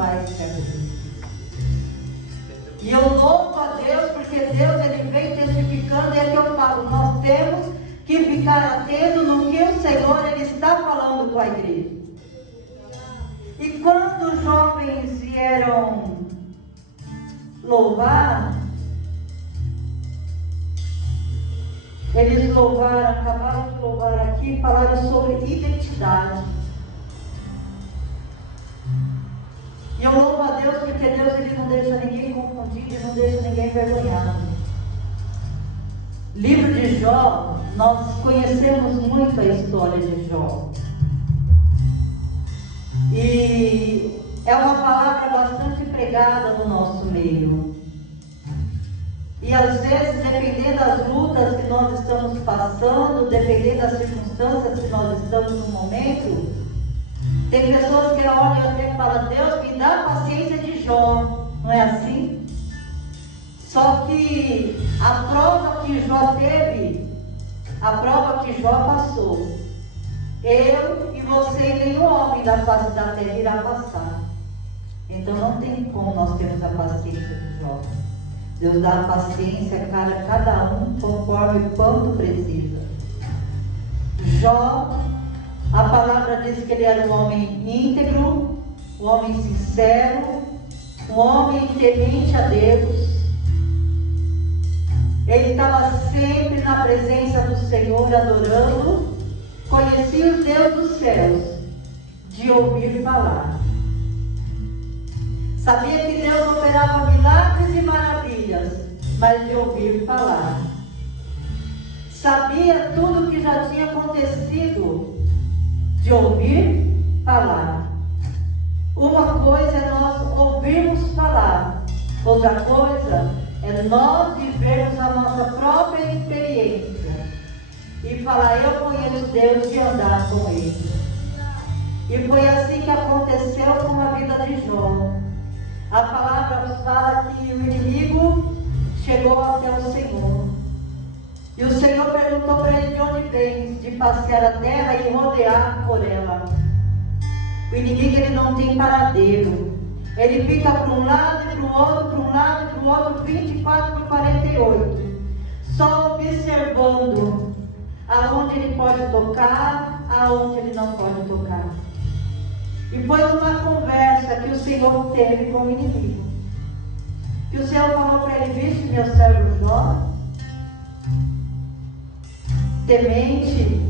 vai se abrir. E eu louvo a Deus, porque Deus, Ele vem testificando, e é que eu falo, nós temos que ficar atentos no que o Senhor, Ele está falando com a igreja. E quando os jovens vieram louvar, eles louvaram, acabaram de louvar aqui, falaram sobre identidade. E eu louvo a Deus, porque Deus, Ele não deixa ninguém confundido e não deixa ninguém envergonhado. Livro de Jó, nós conhecemos muito a história de Jó. E é uma palavra bastante pregada no nosso meio. E às vezes, dependendo das lutas que nós estamos passando, dependendo das circunstâncias que nós estamos no momento, tem pessoas que olham até e falam, Deus, me dá a paciência de Jó. Não é assim? Só que a prova que Jó teve, a prova que Jó passou, eu e você e nenhum homem da face da terra irá passar. Então não tem como nós termos a paciência de Jó. Deus dá a paciência a cada um conforme o quanto precisa. Jó, a palavra diz que ele era um homem íntegro, um homem sincero, um homem temente a Deus. Ele estava sempre na presença do Senhor, adorando. Conhecia o Deus dos céus, de ouvir falar. Sabia que Deus operava milagres e maravilhas, mas de ouvir falar. Sabia tudo o que já tinha acontecido, de ouvir falar. Uma coisa é nós ouvirmos falar, outra coisa é nós vivermos a nossa própria experiência e falar, eu conheço Deus, e andar com Ele. E foi assim que aconteceu com a vida de Jó. A palavra fala que o inimigo chegou até o Senhor. E o Senhor perguntou para ele de onde vem, de passear a terra e rodear por ela. O inimigo, ele não tem paradeiro. Ele fica para um lado e para o outro, para um lado e para o outro, 24 por 48. Só observando aonde ele pode tocar, aonde ele não pode tocar. E foi uma conversa que o Senhor teve com o inimigo. E o Senhor falou para ele, viste meu servo Jó? Temente,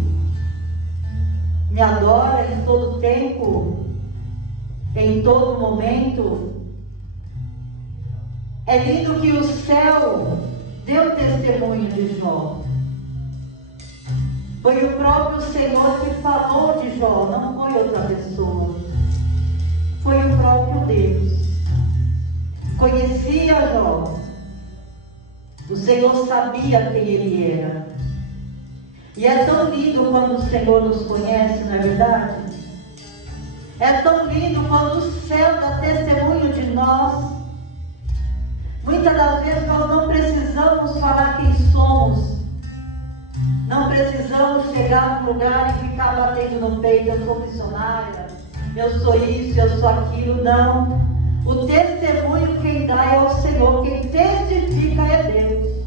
me adora em todo tempo, em todo momento. É lindo que o céu deu testemunho de Jó. Foi o próprio Senhor que falou de Jó, não foi outra pessoa. Foi o próprio Deus. Conhecia Jó. O Senhor sabia quem ele era. E é tão lindo quando o Senhor nos conhece, não é verdade? É tão lindo quando o céu dá testemunho de nós. Muitas das vezes nós não precisamos falar quem somos. Não precisamos chegar num lugar e ficar batendo no peito, eu sou missionária, eu sou isso, eu sou aquilo. Não. O testemunho quem dá é o Senhor, quem testifica é Deus.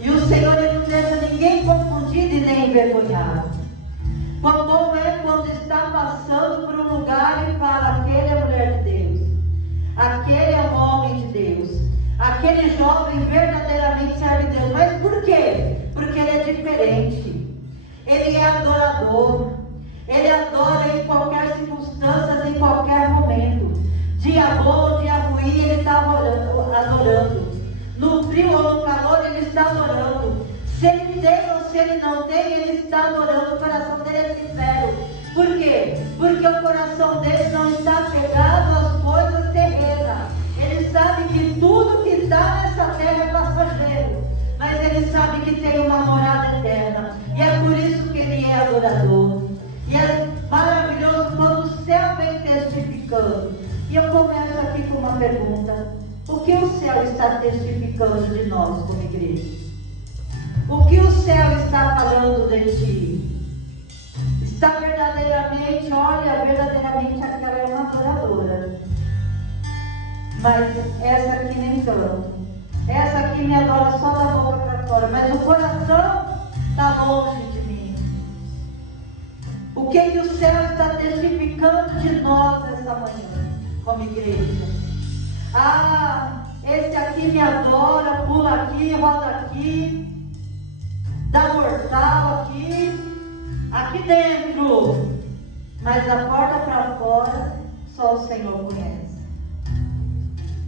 E o Senhor, Ele não deixa ninguém confundido e nem envergonhado. Como é quando está passando por um lugar e fala, aquele é a mulher de Deus, aquele é o homem de Deus, aquele jovem verdadeiramente serve a Deus. Mas por quê? Porque ele é diferente, ele é adorador, ele adora em qualquer circunstância, em qualquer momento, dia bom, dia ruim, ele está adorando, no frio ou no calor, ele está adorando. Se ele tem ou se ele não tem, ele está adorando. O coração dele é sincero. Por quê? Porque o coração dele não está pegado às coisas terrenas. Ele sabe que tudo que está nessa terra é passageiro, mas ele sabe que tem uma morada eterna. E é por isso que ele é adorador. E é maravilhoso quando o céu vem testificando. E eu começo aqui com uma pergunta. O que o céu está testificando de nós como igreja? O que o céu está falando de ti? Está verdadeiramente, olha, verdadeiramente aquela é uma adoradora. mas essa aqui nem tanto. Essa aqui me adora só da boca para fora, mas o coração está longe de mim. O que o céu está testificando de nós essa manhã, como igreja? Ah, esse aqui me adora, pula aqui, roda aqui, dá mortal aqui dentro. Mas da porta para fora, só o Senhor conhece.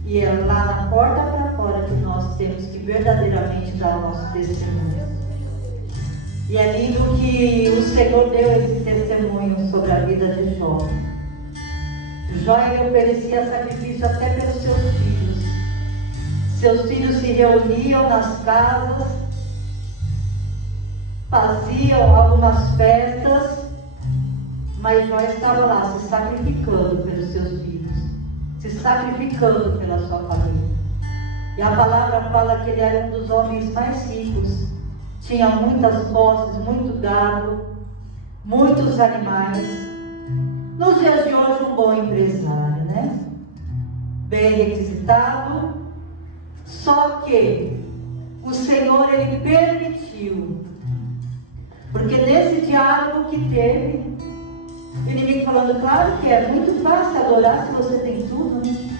E é lá na porta para fora que nós temos que verdadeiramente dar o nosso testemunho. E é lindo que o Senhor deu esse testemunho sobre a vida de Jó. Jó, ele oferecia sacrifício até pelos seus filhos. Seus filhos se reuniam nas casas, faziam algumas festas, mas Jó estava lá se sacrificando pelos seus filhos, se sacrificando pela sua família. E a palavra fala que ele era um dos homens mais ricos, tinha muitas posses, muito gado, muitos animais. Nos dias de hoje, um bom empresário, né? Bem requisitado. Só que o Senhor, ele permitiu, porque nesse diálogo que teve, o inimigo falando, claro que é muito fácil adorar se você tem tudo, né?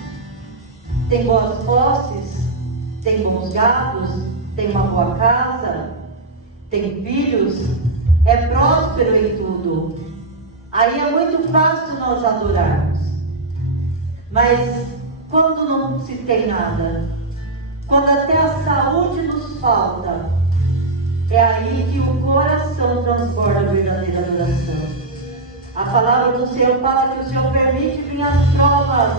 Tem boas posses, tem bons gados, tem uma boa casa, tem filhos, é próspero em tudo. Aí é muito fácil nós adorarmos. Mas quando não se tem nada, quando até a saúde nos falta, é aí que o coração transborda a verdadeira adoração. A palavra do Senhor fala que o Senhor permite vir as provas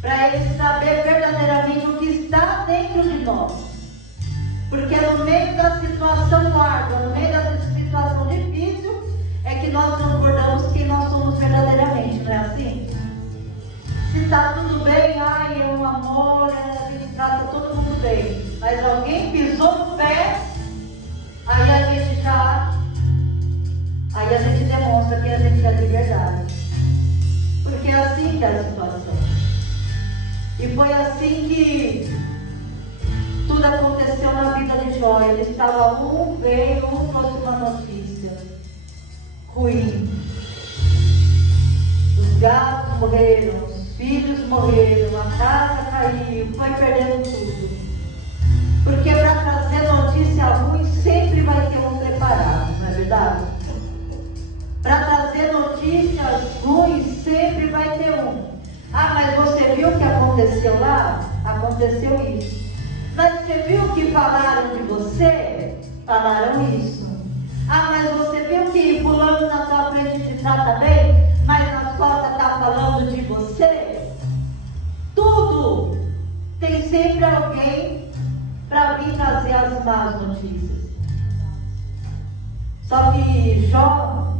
para Ele saber verdadeiramente o que está dentro de nós. Porque no meio da situação árdua, no meio da situação difícil, é que nós transbordamos quem nós somos verdadeiramente, não é assim? Se está tudo bem, ai, é um amor, a gente trata todo mundo bem. Mas alguém pisou no pé, aí a gente demonstra que a gente é de verdade. Porque é assim que é a situação. E foi assim que tudo aconteceu na vida de Jó. Ele estava veio, trouxe uma notícia ruim. Os gatos morreram, os filhos morreram, a casa caiu, foi perdendo tudo. Porque para trazer notícia ruim sempre vai ter um preparado, não é verdade? Para trazer notícias ruins sempre vai ter um. Ah, mas você viu o que aconteceu lá? Aconteceu isso. Mas você viu o que falaram de você? Falaram isso. Ah, mas você viu que fulano na sua frente te trata bem, mas nas costas está falando de você? Tudo tem sempre alguém para vir trazer as más notícias. Só que Jó,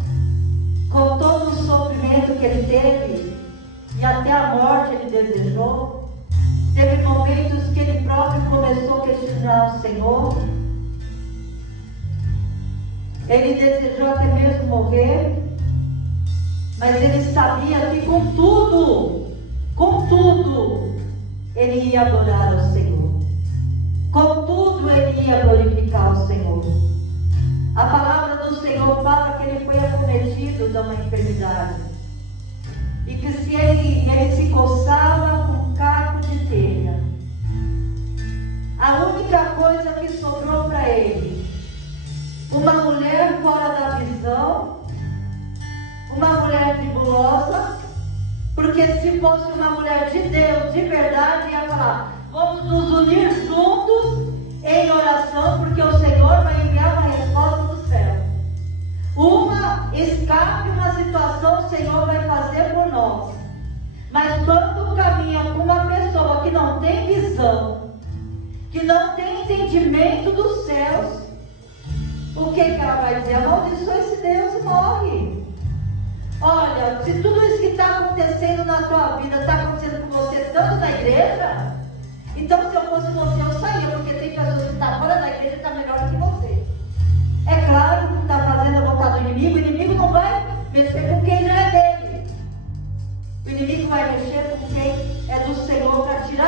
com todo o sofrimento que ele teve, e até a morte ele desejou, teve momentos que ele próprio começou a questionar o Senhor. Ele desejou até mesmo morrer, mas ele sabia que com tudo, ele ia adorar ao Senhor. Com tudo ele ia glorificar o Senhor. A palavra do Senhor fala que ele foi acometido de uma enfermidade. E que se ele se coçava com um caco de telha. A única coisa que sobrou para ele, uma mulher fora da visão, uma mulher tribulosa, porque se fosse uma mulher de Deus, de verdade, ia falar, vamos nos unir juntos em oração, porque o Senhor vai enviar uma resposta do céu. Uma escape, uma situação, o Senhor vai fazer por nós. Mas quando caminha com uma pessoa que não tem visão, que não tem entendimento dos céus, o que ela vai dizer? Amaldiçoa esse Deus e morre. Olha, se tudo isso que está acontecendo na tua vida está acontecendo com você tanto na igreja, então se eu fosse você eu saía, porque tem pessoas que estão fora da igreja e estão melhor que você. É claro que está fazendo a vontade do inimigo, o inimigo não vai mexer com quem já é dele. O inimigo vai mexer com quem é do Senhor para tirar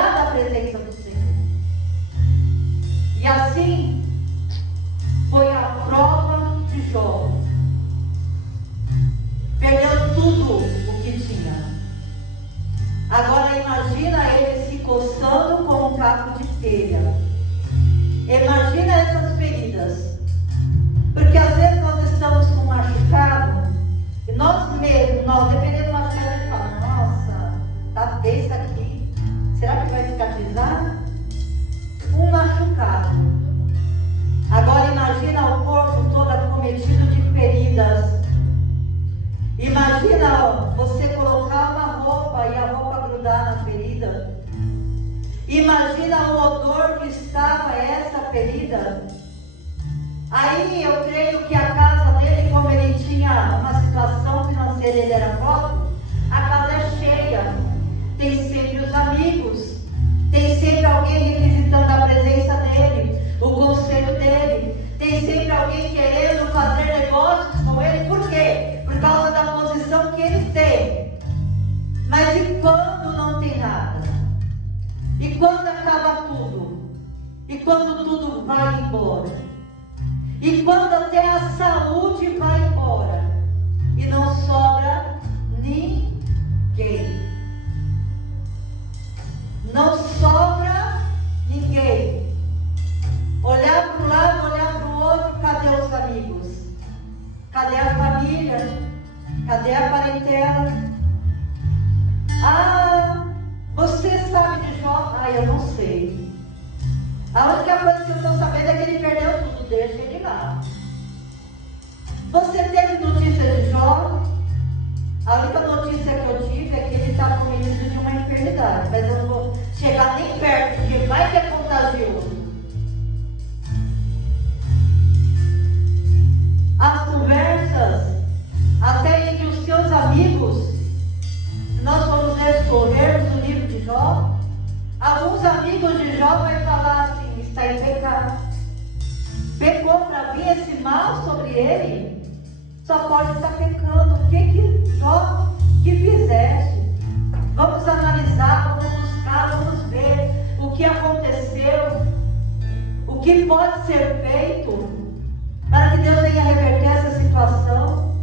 Agora imagina ele se coçando com um caco de telha. Imagina essas feridas. Porque às vezes nós estamos com um machucado e nós mesmos, dependendo do machucado, a gente fala, nossa, tá feio isso aqui. Será que vai cicatrizar? Um machucado. Agora imagina o corpo todo acometido de feridas. Imagina você colocar uma roupa e a roupa grudar na ferida. Imagina o odor que estava essa ferida. Aí eu creio que a casa dele, como ele tinha uma situação financeira, ele era pobre, a casa é cheia. Tem sempre os amigos, tem sempre alguém requisitando a presença dele, o conselho dele. Tem sempre alguém querendo fazer negócios com ele. Por quê? Por causa da posição que ele tem. Mas e quando não tem nada? E quando acaba tudo? E quando tudo vai embora? E quando até a saúde vai embora? E não sobra ninguém. Não sobra ninguém. Olhar para um lado, olhar para o outro, cadê os amigos? Cadê a família? Cadê a parentela? Ah, você sabe de Jó? Ah, eu não sei. A única coisa que eu estou sabendo é que ele perdeu tudo, deixa ele lá. Você teve notícia de Jó? A única notícia que eu tive é que ele está cometido de uma enfermidade, mas eu não vou chegar nem perto, porque vai que é contagioso. As conversas, até entre os seus amigos, nós vamos lermos o livro de Jó. Alguns amigos de Jó vão falar assim: está em pecado. Pecou para vir esse mal sobre ele? Só pode estar pecando. O que Jó que fizeste? Vamos analisar, vamos buscar, vamos ver o que aconteceu, o que pode ser feito para que Deus venha reverter essa situação.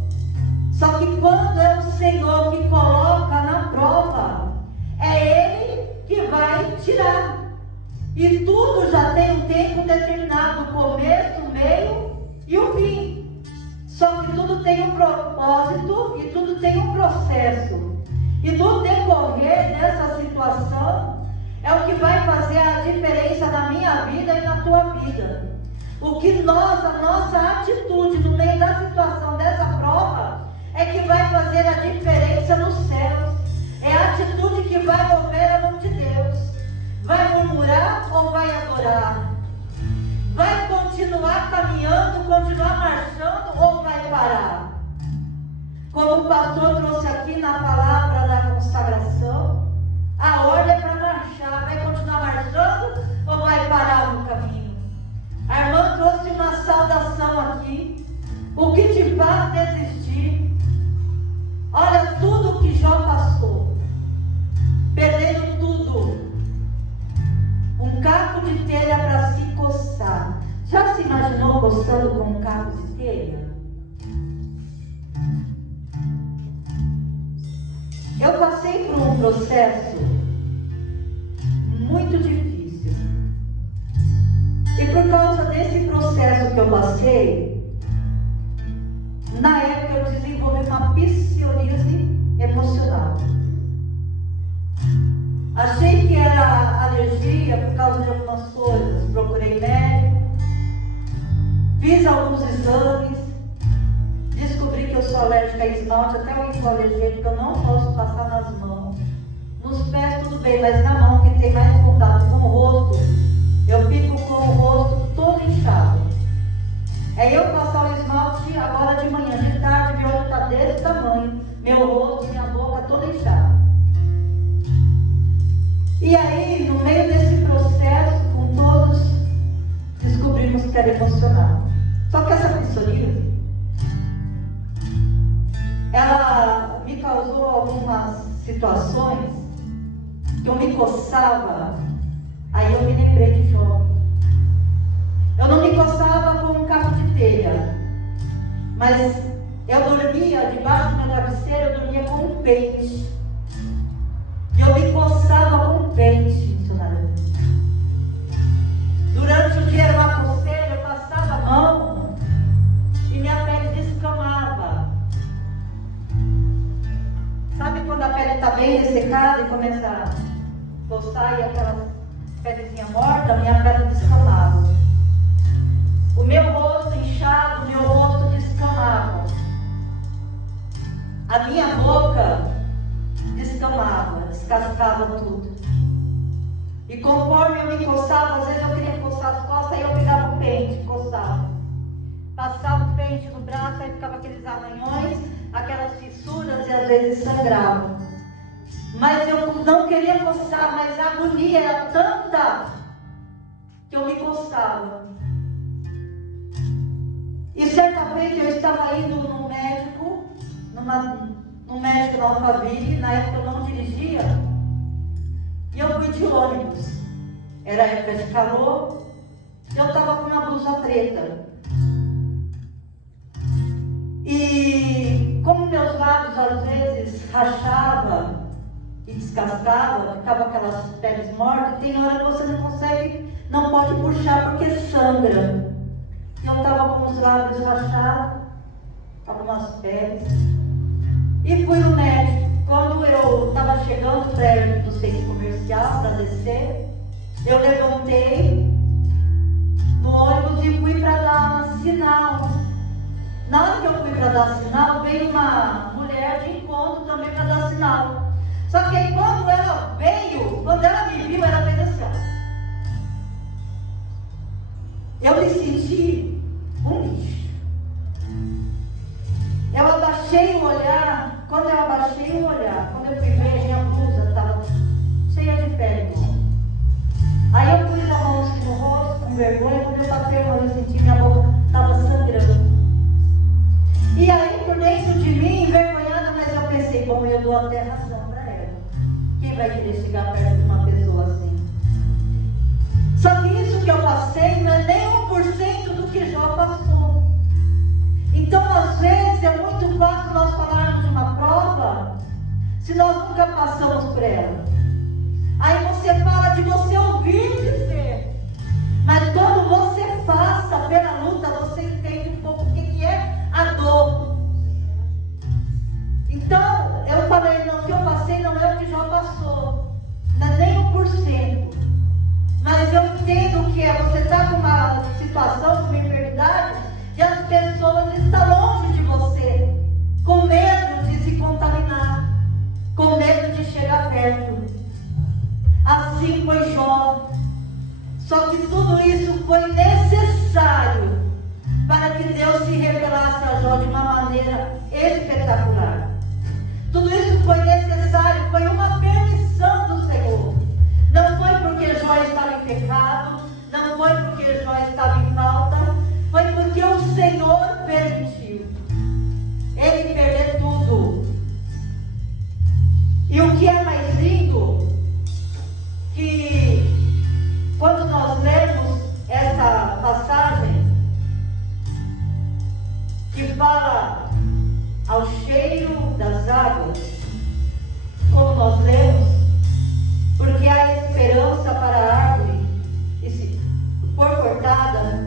Só que quando é o Senhor que coloca na prova, é Ele que vai tirar. E tudo já tem um tempo determinado, o começo, o meio e o fim. Só que tudo tem um propósito e tudo tem um processo. E no decorrer dessa situação, é o que vai fazer a diferença na minha vida e na tua vida. O que a nossa atitude no meio da situação dessa prova é que vai fazer a diferença nos céus. É a atitude que vai mover a mão de Deus. Vai murmurar ou vai adorar? Vai continuar caminhando, continuar marchando ou vai parar? Como o pastor trouxe aqui na palavra da consagração, a ordem é para marchar. Vai continuar marchando ou vai parar no caminho? A irmã trouxe uma saudação aqui. O que te faz desistir? Olha tudo que Jó passou. Perdendo tudo. Um caco de telha para se coçar. Já se imaginou coçando com um caco de telha? Eu passei por um processo muito difícil. E por causa desse processo que eu passei, na época eu desenvolvi uma psoríase emocional. Achei que era alergia por causa de algumas coisas. Procurei médico, fiz alguns exames, descobri que eu sou alérgica a esmalte, até o hipoalergênico eu não posso passar nas mãos. Nos pés tudo bem, mas na mão, que tem mais contato com o rosto, eu fico com o rosto todo inchado. É eu passar o esmalte agora de manhã, de tarde meu olho está desse tamanho, meu rosto, minha boca toda inchada. E aí, no meio desse processo, com todos, descobrimos que era emocional. Só que essa psoríase, ela me causou algumas situações que eu me coçava. Aí eu me lembrei de Jó. Eu não me coçava com um caco de telha, mas eu dormia debaixo do meu travesseiro, eu dormia com um pente. E eu me para coçar e aquela pelezinha morta, minha pele descamava. O meu rosto inchado, o meu rosto descamava. A minha boca descamava, descascava tudo. E conforme eu me coçava, às vezes eu queria coçar as costas, aí eu pegava o pente, coçava. Passava o pente no braço, aí ficava aqueles arranhões, aquelas fissuras e às vezes sangrava. Mas eu não queria coçar, mas a agonia era tanta que eu me coçava. E certa vez eu estava indo num médico, num médico no Alphaville, na época eu não dirigia, e eu fui de ônibus. Era época de calor, eu estava com uma blusa preta. E como meus lábios às vezes rachavam e descascava, ficava aquelas peles mortas, tem hora que você não consegue, não pode puxar porque sangra. Eu estava com os lábios rachados, algumas peles, e fui no médico. Quando eu estava chegando perto do centro comercial para descer, eu levantei no ônibus e fui para dar sinal. Na hora que eu fui para dar sinal, veio uma mulher de encontro também para dar sinal. Só que aí, quando ela veio, quando ela me viu, ela fez assim, ó. Eu me senti um lixo. Eu abaixei o olhar. Quando eu abaixei o olhar, quando eu fui ver, minha blusa estava cheia de pele. Aí eu pus a mão assim no rosto, com vergonha. Quando eu passei a mão, eu senti minha boca estava sangrando. E aí, por dentro de mim, envergonhada, mas eu pensei, bom, eu dou até razão para ela. Quem vai querer chegar perto de uma pessoa assim? Só que isso que eu passei não é nem 1% do que Jó passou. Então, às vezes, é muito fácil nós falarmos de uma prova se nós nunca passamos por ela. Aí você fala de você ouvir dizer, mas quando você passa pela luta, você entende um pouco o que é a dor. Então, eu falei, não, o que eu passei não é o que Jó passou, não é nem 1%. Mas eu entendo que é você estar com uma situação, com uma enfermidade, e as pessoas estão longe de você, com medo de se contaminar, com medo de chegar perto. Assim foi Jó. Só que tudo isso foi necessário para que Deus se revelasse a Jó de uma maneira espetacular. Tudo isso foi necessário, foi uma permissão do Senhor. Não foi porque Jó estava em pecado, não foi porque Jó estava em falta, foi porque o Senhor permitiu ele perder tudo. E o que é mais lindo, que quando nós lemos essa passagem, que fala ao cheiro das águas, como nós lemos, porque há esperança para a árvore, e se for cortada,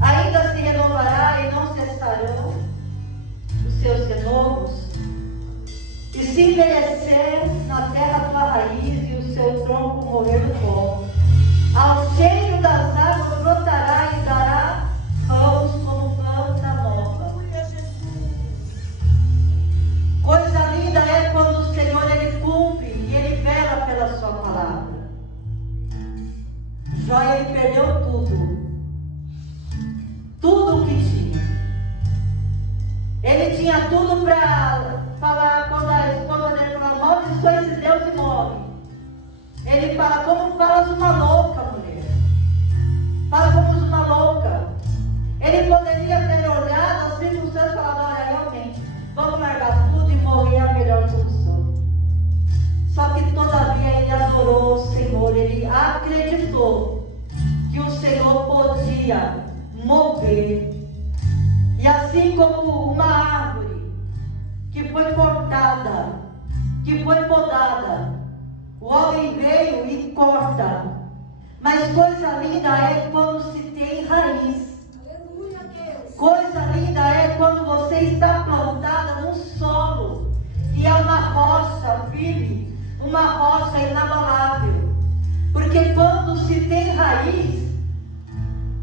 ainda se renovará e não cessarão os seus renovos, e se envelhecer na terra a tua raiz e o seu tronco morrer do pó. Ao cheiro das águas brotará e dará ramos como planta nova. Coisa linda é quando o Senhor ele cumpre e ele vela pela sua palavra. Jó ele perdeu tudo o que tinha. Ele tinha tudo para falar, quando a esposa dele falou, maldiçoe esse Deus e morre. Ele fala, como falas uma louca, mulher. Fala como uma louca. Ele poderia ter olhado as circunstâncias e falado, olha, realmente, vamos largar tudo e morrer é a melhor solução. Só que todavia ele adorou o Senhor, ele acreditou que o Senhor podia mover. E assim como uma árvore que foi cortada, que foi podada, o homem veio e corta. Mas coisa linda é quando se tem raiz. Aleluia, Deus. Coisa linda é quando você está plantada num solo, que é uma rocha firme, uma rocha inabalável. Porque quando se tem raiz,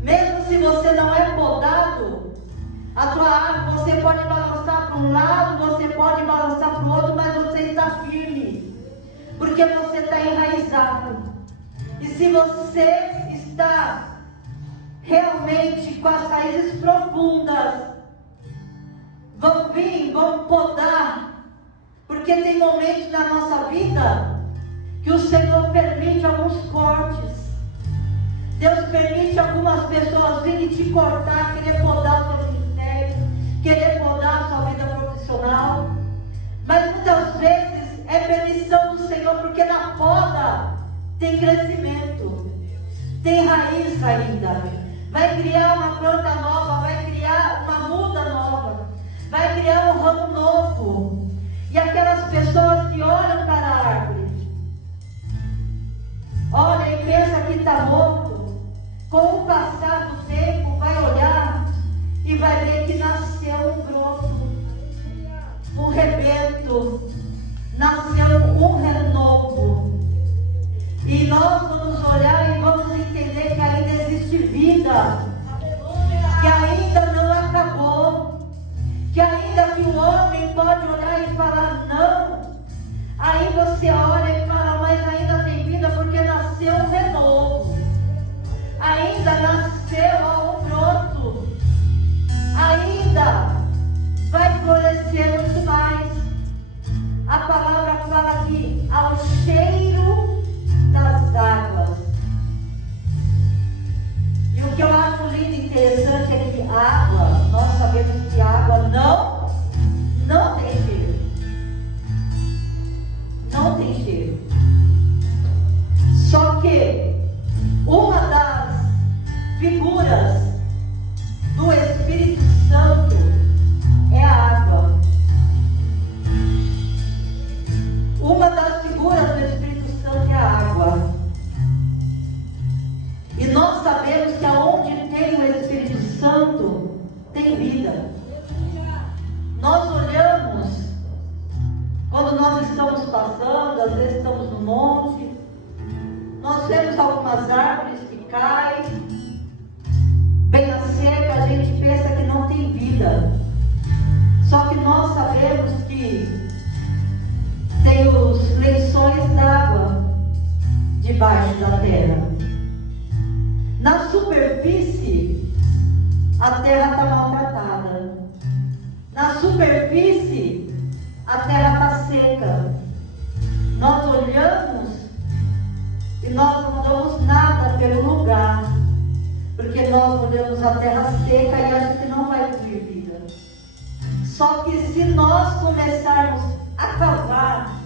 mesmo se você não é podado, a tua árvore, você pode balançar para um lado, você pode balançar para o outro, mas você está firme, porque você está enraizado. E se você está realmente com as raízes profundas, vão vir, vão podar, porque tem momentos na nossa vida que o Senhor permite alguns cortes. Deus permite algumas pessoas virem te cortar, querer podar o seu ministério, querer podar a sua vida profissional. Mas muitas vezes é permissão do Senhor, porque na poda tem crescimento, tem raiz ainda. Vai criar uma planta nova, vai criar uma muda nova, vai criar um ramo novo. E aquelas pessoas que olham para a árvore, olha e pensa que está morto, com o passar do tempo vai olhar e vai ver que nasceu um broto, um rebento, nasceu um renovo. E nós vamos olhar e vamos entender que ainda existe vida, que ainda não acabou, que ainda que o homem pode olhar e falar não. Aí você olha e fala, mas ainda tem vida, porque nasceu um renovo, ainda nasceu um broto, ainda vai florescer muito mais. A palavra fala aqui, ao cheiro das águas. E o que eu acho lindo e interessante é que água, nós sabemos que água não tem cheiro. Não tem cheiro. Só que uma das figuras do Espírito Santo é a água. Uma das figuras do Espírito Santo é a água. E nós sabemos que aonde tem o Espírito Santo, tem vida. Nós olhamos, quando nós estamos passando, às vezes estamos no monte, nós vemos algumas árvores que caem, bem na seca, a gente pensa que não tem vida. Só que nós sabemos que tem os lençóis d'água debaixo da terra. Na superfície, a terra está maltratada. Na superfície, a terra está seca. Nós olhamos e nós não damos nada pelo lugar, porque nós olhamos a terra seca e achamos que não vai vir vida. Só que se nós começarmos a cavar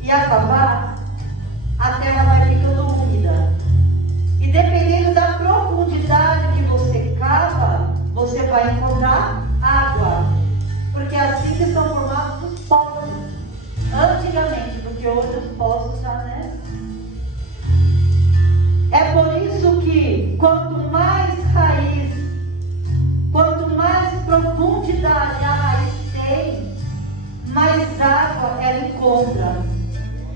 e a cavar, a terra vai ficando úmida. E dependendo da profundidade que você cava, você vai encontrar água. Porque é assim que são formados os poços. Antigamente, porque hoje os poços já, né? É por isso que quanto mais raiz, quanto mais profundidade a raiz tem, mais água ela encontra.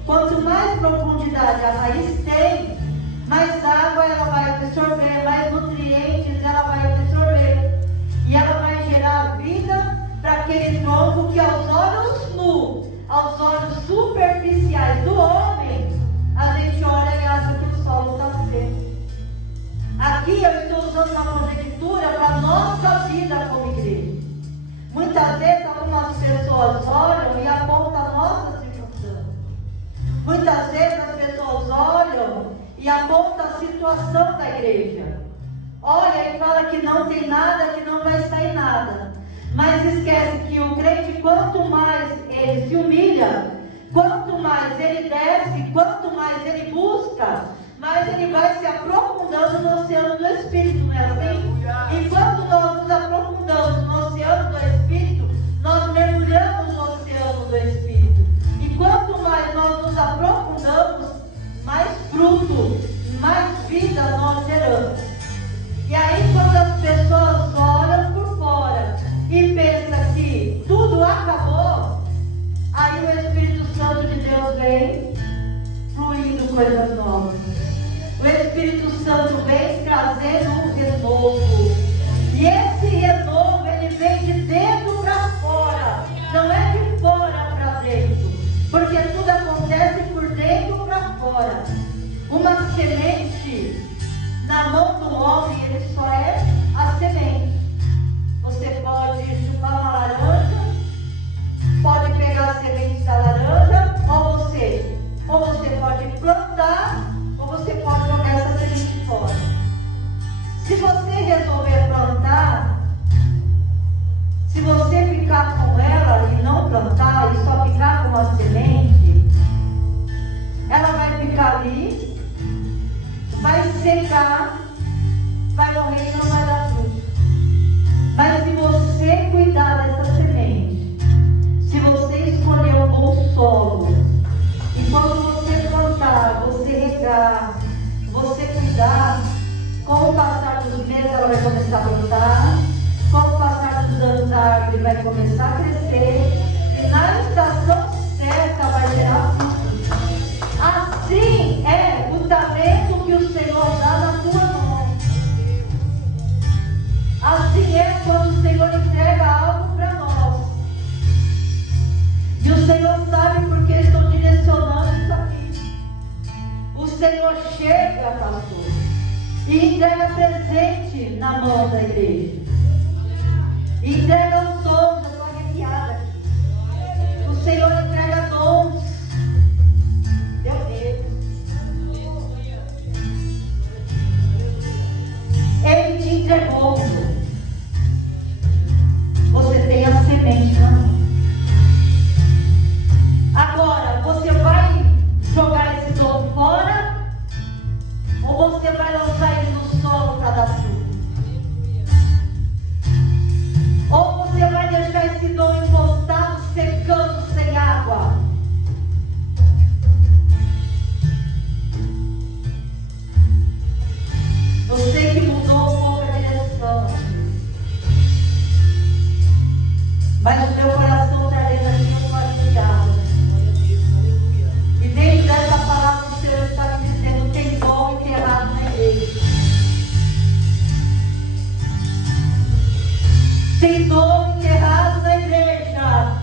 Quanto mais profundidade a raiz tem, mais água ela vai absorver, mais nutrientes ela vai absorver. E ela vai gerar vida para aquele tronco que aos olhos nus, aos olhos superficiais do homem, a gente olha e acha que o solo está seco. Aqui eu estou usando uma conjectura para a nossa vida como igreja. Muitas vezes algumas pessoas olham e apontam a nossa circunstância. Muitas vezes as pessoas olham e apontam a situação da igreja. Olha e fala que não tem nada, que não vai sair nada. Mas esquece que o crente, quanto mais ele se humilha, quanto mais ele desce, quanto mais ele busca, mais ele vai se aprofundando no oceano do Espírito, não é assim? E quando nós nos aprofundamos no oceano do Espírito, nós mergulhamos no oceano do Espírito. E quanto mais nós nos aprofundamos, mais fruto, mais vida nós geramos. E aí quando as pessoas olham por fora e pensam que tudo acabou, aí o vem fluindo coisas novas. O Espírito Santo vem trazendo um renovo. E esse renovo, ele vem de dentro para fora. Não é de fora para dentro. Porque tudo acontece por dentro para fora. Uma semente na mão do homem, ele só é a semente. Você pode chupar uma laranja, pode pegar a semente da laranja, ou você pode plantar, ou você pode jogar essa semente fora. Se você resolver plantar, se você ficar com ela e não plantar, e só ficar com a semente, ela vai ficar ali, vai secar, vai morrer e não vai dar fruto. Mas se você cuidar dessa semente, se você escolher um bom solo, e quando você plantar, você regar, você cuidar, com o passar dos meses ela vai começar a brotar, com o passar dos anos a árvore vai começar a crescer, e na estação certa vai gerar frutos. Assim é o talento que o Senhor dá na tua mão. Assim é quando o Senhor entrega algo para nós. E o Senhor sabe porque estou direcionando isso aqui. O Senhor chega, pastor, e entrega presente na mão da igreja. E entrega os dons. Eu estou arrepiada aqui. O Senhor entrega dons. Meu Deus. Ele te entregou. Você tem a semente na mão. Agora, você vai jogar esse dom fora? Ou você vai lançar ele no solo para dar fruto? Ou você vai deixar esse dom encostado, secando sem água? Eu sei que mudou um pouco a direção, mas o meu coração está dentro aqui, eu estou arrepiada. E dentro dessa palavra o Senhor está me dizendo: tem dom enterrado na igreja. Tem dom enterrado na igreja.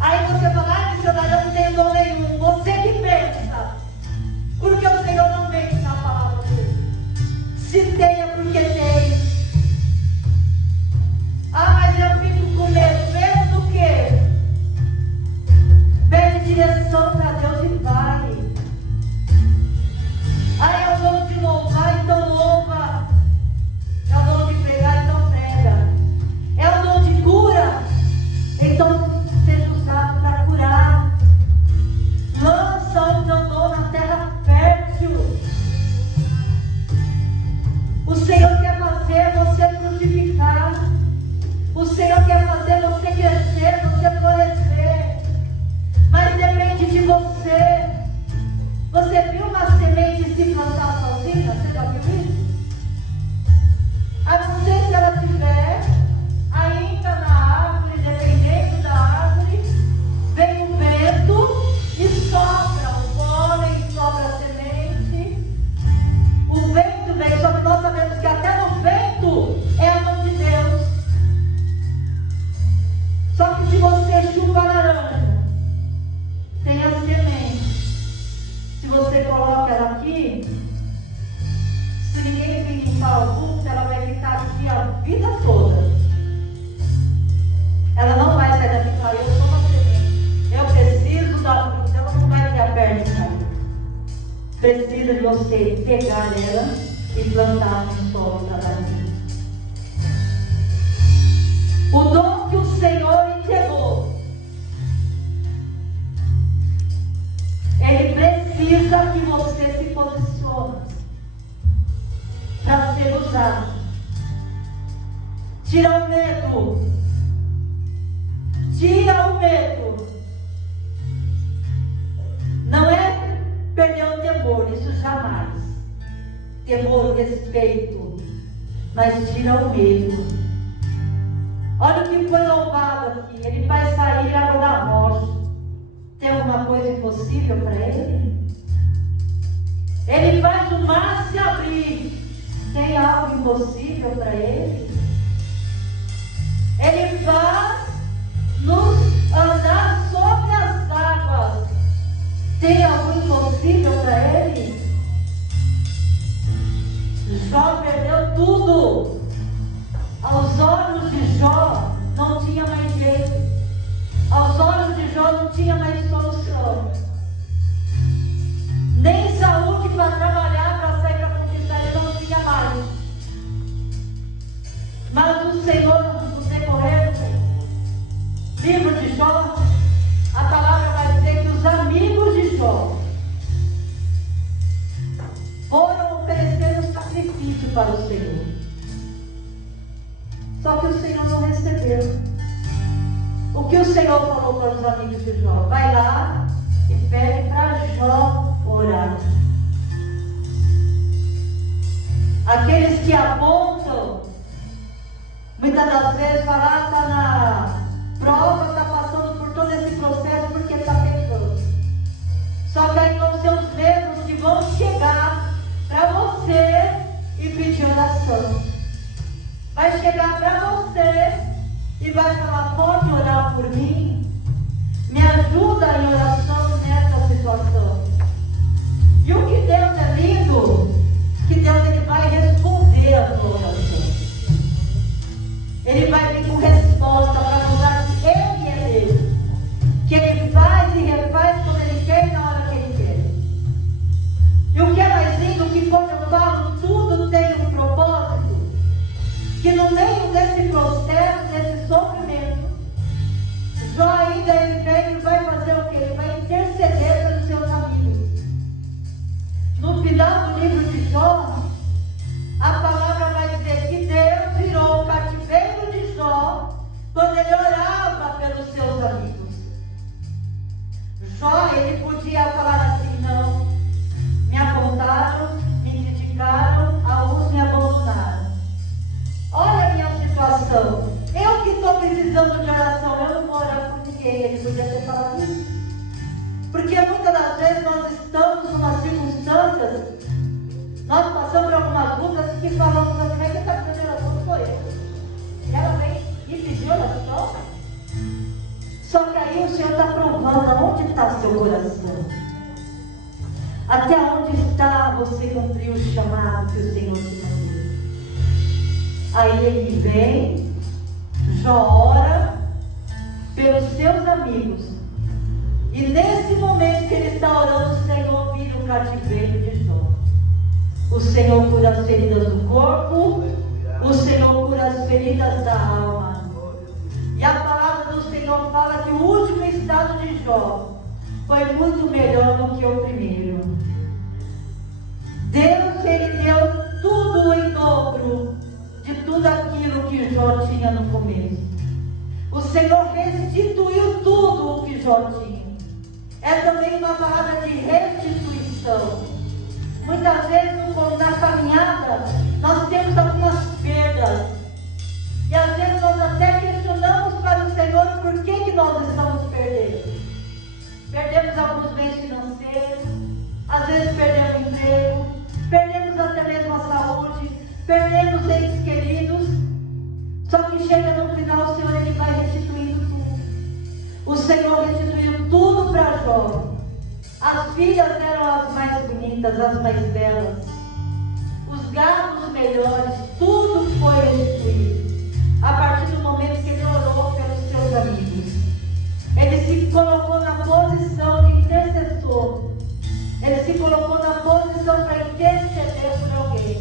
Aí você fala: ai, missionário, eu não tenho dom nenhum. Você que pensa. Porque o Senhor não vem na palavra dele. Se tem, é porque tem. Ah, mas eu fico com medo. Medo do quê? Pede direção para Deus e vai. Ah, é o dom de louvar, então louva. É o dom de pregar, então prega. É o dom de cura, então seja usado para curar. Lança o teu dom na terra fértil. O Senhor quer fazer você frutificar. O Senhor quer fazer você crescer, você florescer. Mas depende de você. Você viu uma semente se plantar sozinha? Você já viu isso? A não ser se ela estiver ainda na árvore, dependendo da árvore, vem o vento e sopra o pólen, sopra a semente. O vento vem, só que nós sabemos que até no vento é a mão de Deus. Só que se você chupa a laranja, tem a semente. Se você coloca ela aqui, se ninguém vir limpar o culto, ela vai ficar aqui a vida toda. Ela não vai sair daqui e falar: eu sou uma semente, eu preciso da fruta. Ela não vai ter a perna de sair. Precisa de você pegar ela e plantar no solo para dar vida. O dom que o Senhor entregou, ele precisa que você se posicione para ser usado. Tira o medo. Tira o medo. Não é perder o temor, isso jamais. Temor, respeito. Mas tira o medo. Olha o que foi louvado aqui. Ele vai sair água da rocha. impossível para Ele? Ele faz o mar se abrir. Tem algo impossível para Ele? Ele faz nos andar sobre as águas. Tem algo impossível para Ele? Jó perdeu tudo. Aos olhos de Jó não tinha mais jeito. Aos olhos de Jó não tinha mais solução. Nem saúde para trabalhar, para sair para conquistar, ele não tinha mais. Mas o Senhor, no decorrer do livro de Jó, a palavra vai dizer que os amigos de Jó foram oferecer um sacrifício para o Senhor. Só que o Senhor não recebeu. O que o Senhor falou para os amigos de Jó? Vai lá e pede para Jó orar. Aqueles que apontam, muitas das vezes falam, está na prova, está passando por todo esse processo porque está pecando. Só que aí vão ser os mesmos que vão chegar para você e pedir oração. Vai chegar para você e vai falar, pode orar por mim? Me ajuda em oração nessa situação. E o que Deus é lindo, que Deus ele vai responder a sua oração. Ele vai vir com resposta para mostrar que Ele é Deus. Que Ele faz e refaz quando Ele quer e na hora que Ele quer. E o que é mais lindo, que quando eu falo, tudo tem um propósito. Que no meio desse processo, desse sofrimento, Jó ainda ele vem e vai fazer o quê? Ele vai interceder pelos seus amigos. No final do livro de Jó, a palavra vai dizer que Deus virou o cativeiro de Jó quando ele orava pelos seus amigos. Jó, ele podia falar assim, não, me apontaram, me criticaram, alguns me abandonaram. Olha a minha situação, eu que estou precisando de oração, eu não vou orar por ninguém. Ele podia ter falado isso. Porque muitas das vezes nós estamos em umas circunstâncias, nós passamos por algumas lutas que falamos assim, mas quem está precisando de oração sou eu. E ela vem e pediu oração. Só que aí o Senhor está provando onde está seu coração. Até onde está você cumprir o chamado que o Senhor te mandou. Aí ele vem, Jó ora pelos seus amigos. E nesse momento que ele está orando, o Senhor vira o cativeiro de Jó. O Senhor cura as feridas do corpo, o Senhor cura as feridas da alma. E a palavra do Senhor fala que o último estado de Jó foi muito melhor do que o primeiro. Deus, ele deu tudo em dobro de tudo aquilo que Jó tinha no começo. O Senhor restituiu tudo o que Jó tinha. É também uma palavra de restituição. Muitas vezes na caminhada nós temos algumas perdas. E às vezes nós até questionamos para o Senhor por que nós estamos perdendo. Perdemos alguns bens financeiros, às vezes perdemos o emprego, perdemos até mesmo a saúde, perdemos entes queridos. Só que chega no final, o Senhor ele vai restituindo tudo. O Senhor restituiu tudo para Jó. As filhas eram as mais bonitas, as mais belas. Os gados melhores, tudo foi restituído. A partir do momento que ele orou pelos seus amigos. Ele se colocou na posição de intercessor. Ele se colocou na posição para interceder por alguém.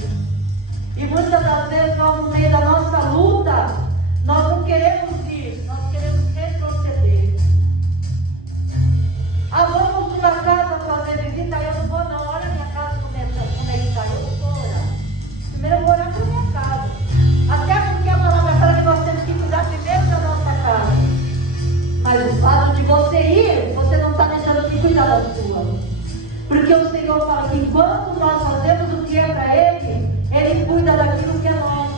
E muitas das vezes nós, no meio da nossa luta, nós não queremos ir, nós queremos retroceder. Ah, vamos numa casa fazer visita, eu não vou não, olha a minha casa como é que está, eu não vou orar. Primeiro eu vou orar para a minha casa. Até porque a palavra fala que nós temos que cuidar primeiro da nossa casa. Mas o fato de você ir, você não está deixando de cuidar da sua. Porque o Senhor fala que enquanto nós fazemos o que é para Ele, Ele cuida daquilo que é nosso.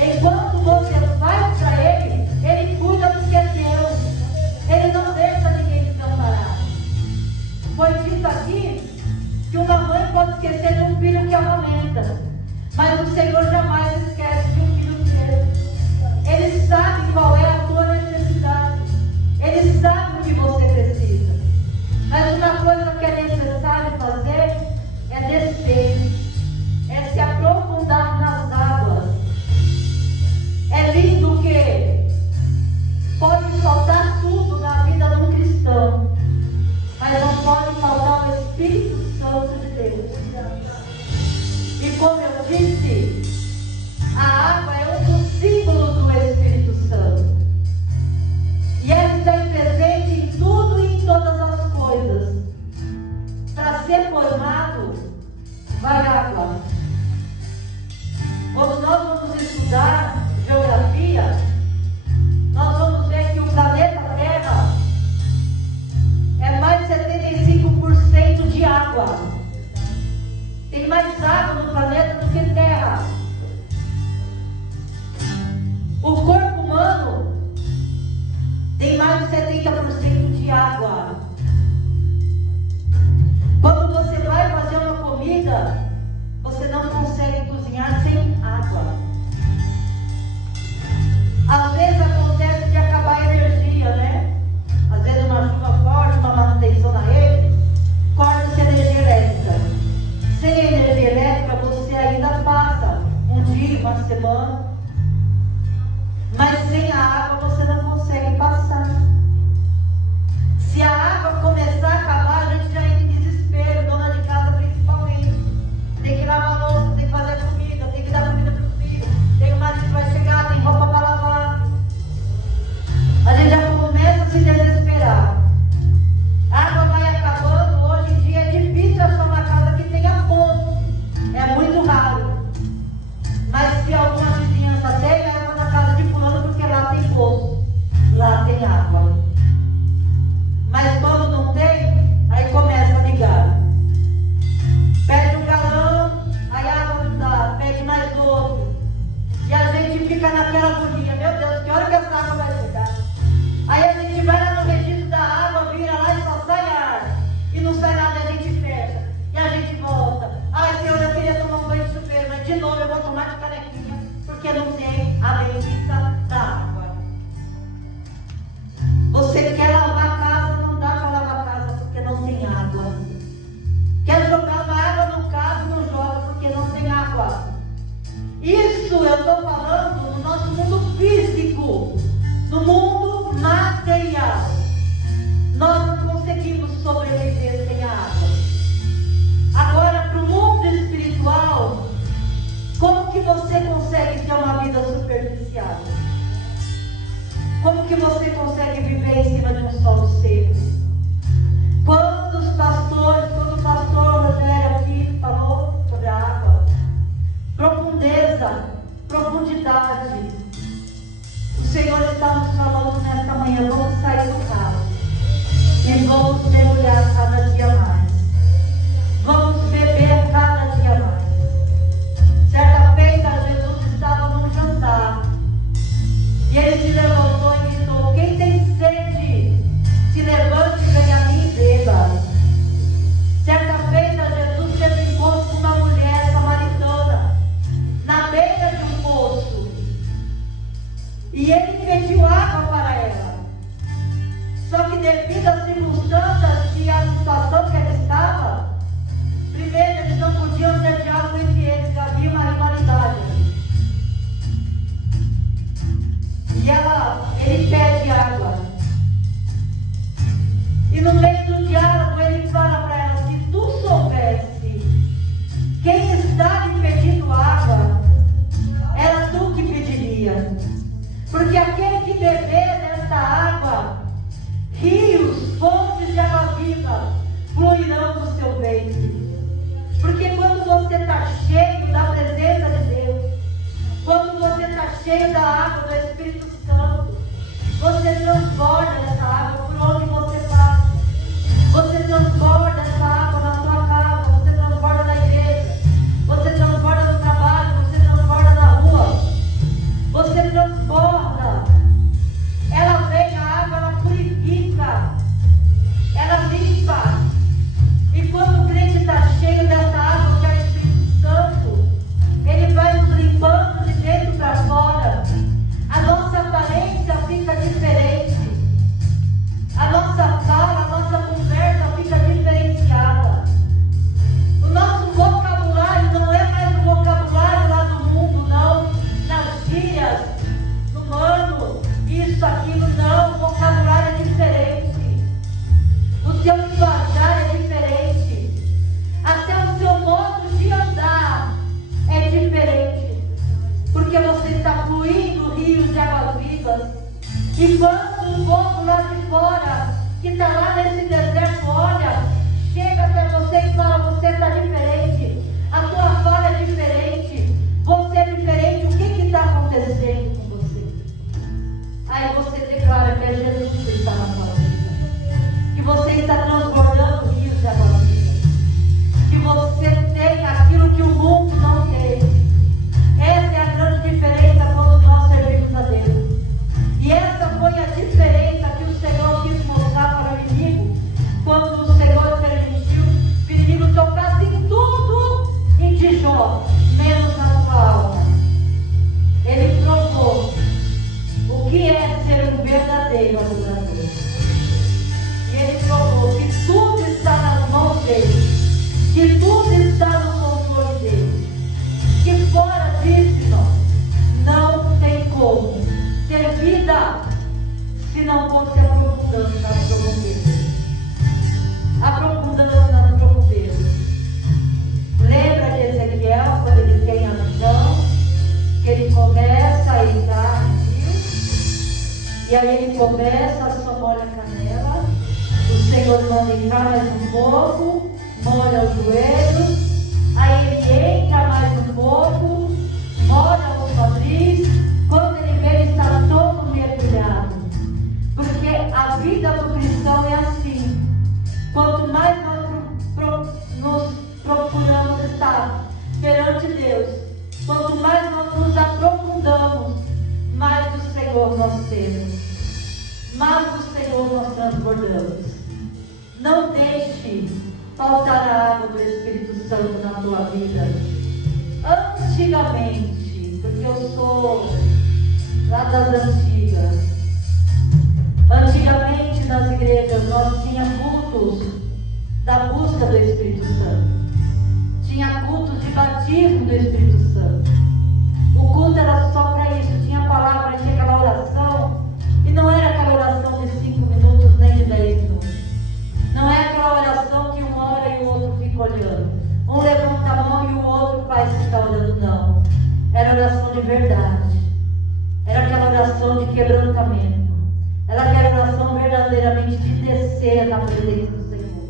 Enquanto você faz para Ele, Ele cuida do que é teu. Ele não deixa ninguém desamparado. devido às circunstâncias e à situação que ele estava, primeiro, eles não podiam ter diálogo entre eles, havia uma rivalidade. E ele pede água. E no meio do diálogo ele fala para ela: se tu soubesse quem está lhe pedindo água, era tu que pediria. Porque aquele que beber dessa água, rios, fontes de água viva fluirão do seu ventre. Porque quando você está cheio da presença de Deus, quando você está cheio da água do Espírito Santo, você transborda essa água por onde você passa. Você transborda essa água na sua casa, você transborda na igreja, você transborda no trabalho, você transborda na rua. Você transborda. Ela vem, a água, ela purifica, ela limpa. E quando o crente está cheio dessa água, que é o Espírito Santo, ele vai nos limpando de dentro para fora. A nossa aparência fica diferente. A nossa fala, a nossa conversa fica diferenciada. O nosso vocabulário não é mais o vocabulário lá do mundo, não. Nas gírias, no mano, isso, aquilo, não. O vocabulário é diferente. O seu linguajar é diferente. Até o seu modo de andar é diferente. Porque você está fluindo rios de águas vivas. E quando o povo lá de fora, que está lá nesse deserto, olha, chega até você e fala: você está diferente, a sua fala é diferente, você é diferente, o que está acontecendo com você? Aí você declara que é Jesus que está na sua vida, que você está transbordando rios de água viva, que você tem aquilo que o mundo não tem. Essa é a grande diferença quando nós servimos a Deus. E essa foi a diferença que o Senhor quis mostrar para o inimigo, quando o Senhor permitiu que o inimigo tocasse em tudo em Jó, menos na sua alma. Ele provou o que é ser um verdadeiro adorador. E ele provou que tudo está nas mãos dele, que tudo está no controle dele, que fora disso, irmão, não tem como ter vida se não for se aprofundando nas profundezas. Aprofundando nas profundezas. Lembra de Ezequiel, quando ele tem a visão, que ele começa a entrar no rio, e aí ele começa a molha a canela, o Senhor manda entrar mais um pouco, molha os joelhos, aí ele entra mais um pouco, molha os quadris. Quando ele vê, ele está todo mergulhado. Porque a vida do cristão é assim. Quanto mais nós nos procuramos estar perante Deus, quanto mais nós nos aprofundamos, mais do Senhor nós temos, mais do Senhor nós transbordamos. Não deixe faltar a água do Espírito Santo na tua vida. Antigamente, porque eu sou lá das antigas. Antigamente nas igrejas nós tínhamos cultos da busca do Espírito Santo. Tinha cultos de batismo do Espírito Santo. O culto era só para isso. Tinha a palavra, tinha aquela oração. E não era aquela oração de 5 minutos nem de 10 minutos. Não é aquela oração que um ora e o outro fica olhando. Um levanta a mão e o outro faz ficar olhando, não. Era oração de verdade. Era aquela oração de quebrantamento. Era aquela oração verdadeiramente de descer na presença do Senhor.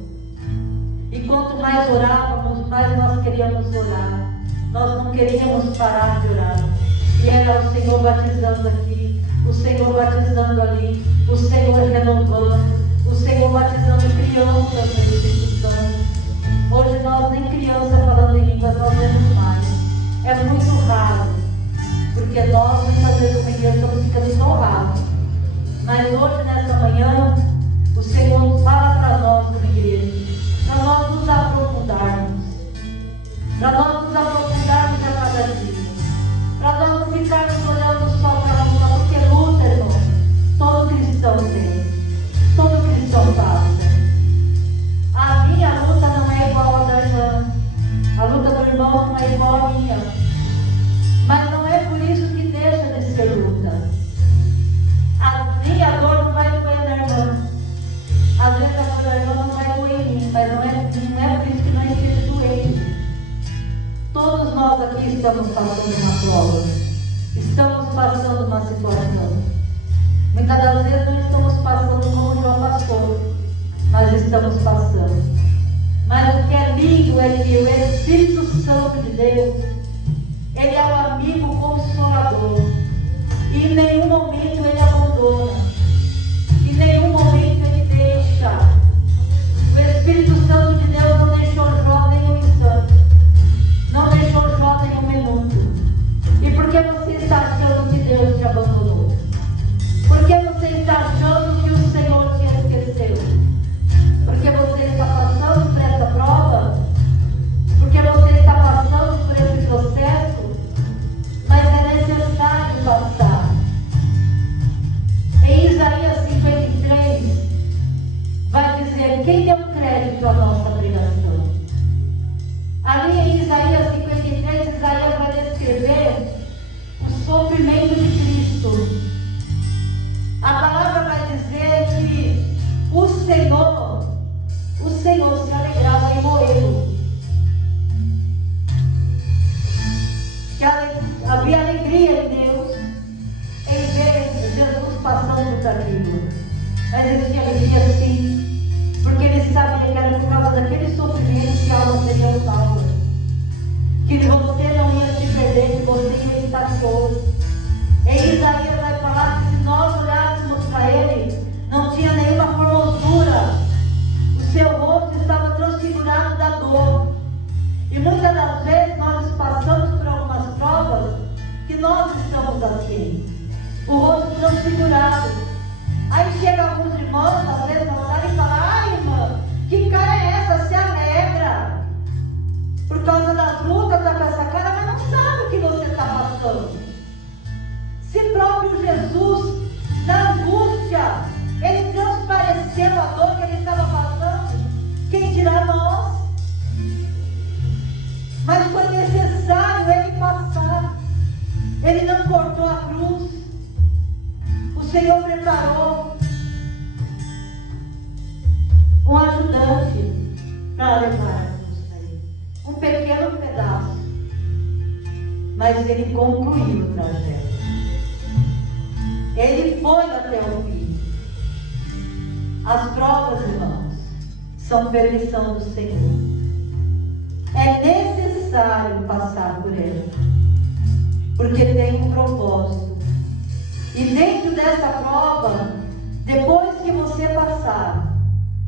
E quanto mais orávamos, mais nós queríamos orar. Nós não queríamos parar de orar. E era o Senhor batizando aqui, o Senhor batizando ali, o Senhor renovando, o Senhor batizando crianças no Espírito Santo. Hoje nós nem criança falando em línguas nós vemos mais. É muito raro. Porque nós muitas vezes como igreja estamos ficando tão raros. Mas hoje, nessa manhã, o Senhor fala para nós como igreja, para nós nos aprofundarmos, para nós nos aprofundarmos a cada dia, para nós não ficarmos olhando só para nós, porque luta, irmão, todo cristão tem, todo cristão mas não é por isso que não esteja doente. Todos nós aqui estamos passando uma prova, estamos passando uma situação. Muitas das vezes não estamos passando como João passou, nós estamos passando. Mas o que é lindo é que o Espírito Santo de Deus, ele é o amigo consolador. E em nenhum momento ele abandona, em nenhum momento ele deixa. O Espírito Santo de Deus não deixou Jó nem um instante, não deixou Jó nem um minuto. E por que você está achando que Deus te abandonou? Por que você está achando que o Senhor te esqueceu? Porque você está passando por essa prova? Porque você está passando por esse processo? Mas é necessário passar. Em Isaías 53, vai dizer: quem deu crédito à nossa pregação? Ali em Isaías 53, Isaías vai descrever o sofrimento de Cristo. A palavra vai dizer que o Senhor se alegrava em moê-lo. Que havia alegria em Deus em ver Jesus passando por aquilo. Mas existia alegria sim, porque ele sabia que era por causa daquele sofrimento que a alma seria salva. Que você não ia se perder, que você ia estar solo. Em Isaías vai falar que se nós olhássemos para ele, não tinha nenhuma formosura. O seu rosto estava transfigurado da dor. E muitas das vezes nós passamos por algumas provas que nós estamos assim, o rosto transfigurado. Aí chega alguns irmãos, às vezes, na hora e falam: ai, irmã, que cara é essa? Se alegra por causa das lutas, está com essa cara, mas não sabe o que você está passando. Se próprio Jesus, na angústia, ele transpareceu a dor que ele estava passando, quem dirá nós? Mas foi necessário ele passar. Ele não cortou a cruz. O Senhor preparou um ajudante para levar a cruz para ele. Um pequeno pedaço. Mas ele concluiu o trajeto. Ele foi até o fim. As provas, irmãos, são permissão do Senhor. É necessário passar por ela, porque tem um propósito. E dentro dessa prova, depois que você passar,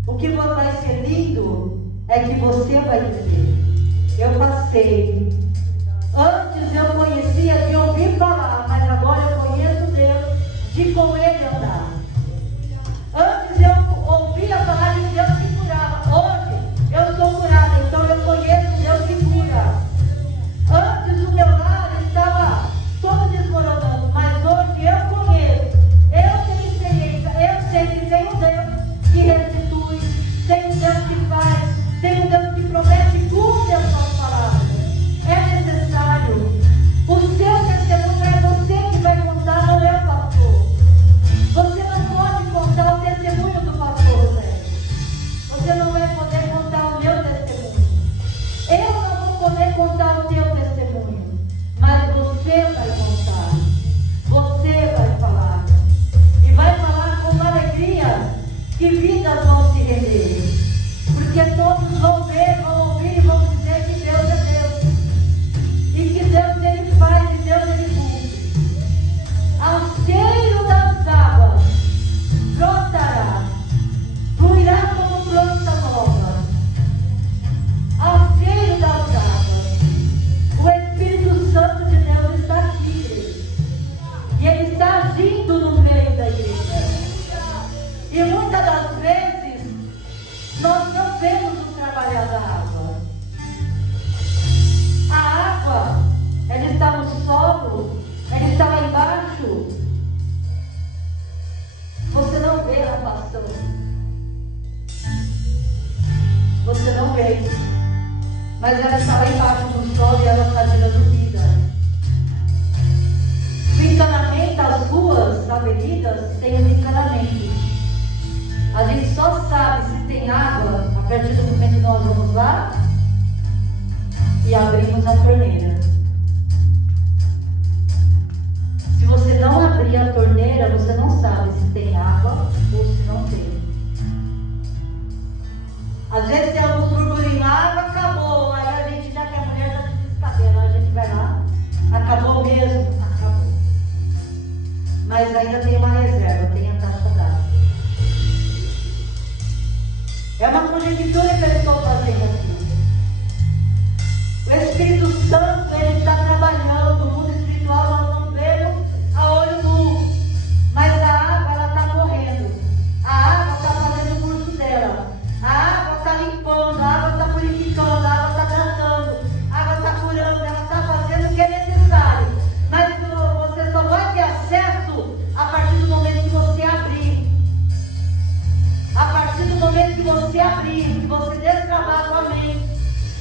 o que vai ser lindo é que você vai dizer: eu passei. Antes eu conhecia de ouvir falar, mas agora eu conheço Deus de com Ele andar. Antes eu ouvia falar de Deus que curava. Hoje eu sou curada, então eu conheço Deus que cura. Antes o meu lar estava todo desmoronando, mas hoje eu conheço. Eu tenho experiência, eu sei que tem um Deus que restitui, tem um Deus que faz, tem um Deus que promete e cumpre as suas palavras. É necessário. O seu testemunho é você que vai contar, não é o pastor. Você não pode contar o testemunho do pastor José. Você não vai poder contar o meu testemunho. Eu não vou poder contar o teu testemunho. Mas você vai contar. Você vai falar. E vai falar com uma alegria que vidas vão se render. Porque todos vão ver, vão ouvir e vão dizer que Deus é Deus. E que Deus ele faz e Deus ele cumpre. Ao cheiro das águas brotará, fluirá como planta nova. Ao cheiro das águas, o Espírito Santo de Deus está aqui, igreja. E ele está agindo no meio da igreja. E muitas das vezes nós não vemos o trabalhar da água. A água, ela está no solo, ela está lá embaixo. Você não vê ela passando. Você não vê. Mas ela está lá embaixo no solo e ela está gerando vida. O encanamento, as ruas, avenidas, tem os encanamentos. A gente só sabe se tem água partir do momento que nós vamos lá e abrimos a torneira. Se você não abrir a torneira, você não sabe se tem água ou se não tem. Às vezes tem alguns burburinhos, a água acabou, aí a gente já que a mulher está de descabelo, a gente vai lá, acabou mesmo, acabou. Mas ainda tem uma reserva, tem a taxa d'água. É uma conjectura que eu estou fazendo aqui. O Espírito Santo, ele está trabalhando, o mundo espiritual nós não vemos a olho nu, mas a água, ela está correndo, a água está fazendo o curso dela, a água está limpando, a água está purificando, a água está tratando, a água está curando, ela está fazendo o que é necessário, mas você só vai ter acesso a partir do momento que você abrir. A partir do momento que você abrir, que você destravar a sua mente,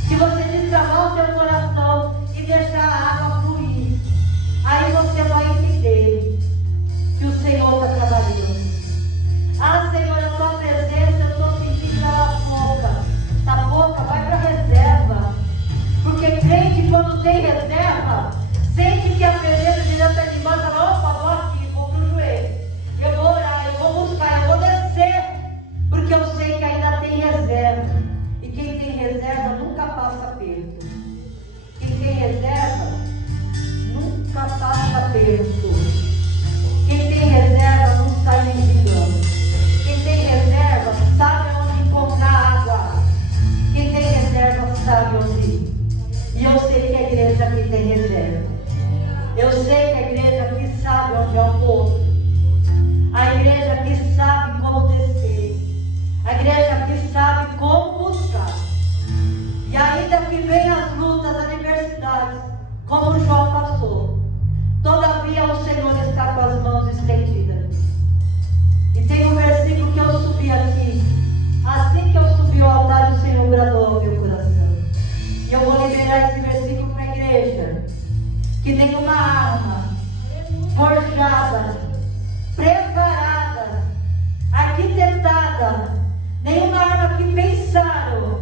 que você destravar o seu coração e deixar a água fluir, aí você vai entender que o Senhor está trabalhando. Ah, Senhor, a tua presença, eu estou sentindo ela pouca. Está pouca, vai para a reserva. Porque crente, quando tem reserva, sente que a presença de Deus está indo embora, fala, opa, vou aqui, vou para o joelho. Eu vou orar, eu vou buscar, eu vou descer. Porque eu sei que ainda tem reserva. E quem tem reserva nunca passa aperto. Quem tem reserva nunca passa aperto. Quem tem reserva não sai mendigando. Quem tem reserva sabe onde encontrar água. Quem tem reserva sabe onde ir. E eu sei que a igreja aqui tem reserva. Eu sei que a igreja aqui sabe onde é o poço. A igreja aqui sabe como descer. A igreja aqui sabe como buscar. E ainda que venham as lutas, as adversidades, como João passou, todavia o Senhor está com as mãos estendidas. E tem um versículo que eu subi aqui. Assim que eu subi ao altar, o Senhor bradou ao meu coração. E eu vou liberar esse versículo para a igreja. Que nenhuma arma forjada, preparada, arquitetada, nenhuma arma que pensaram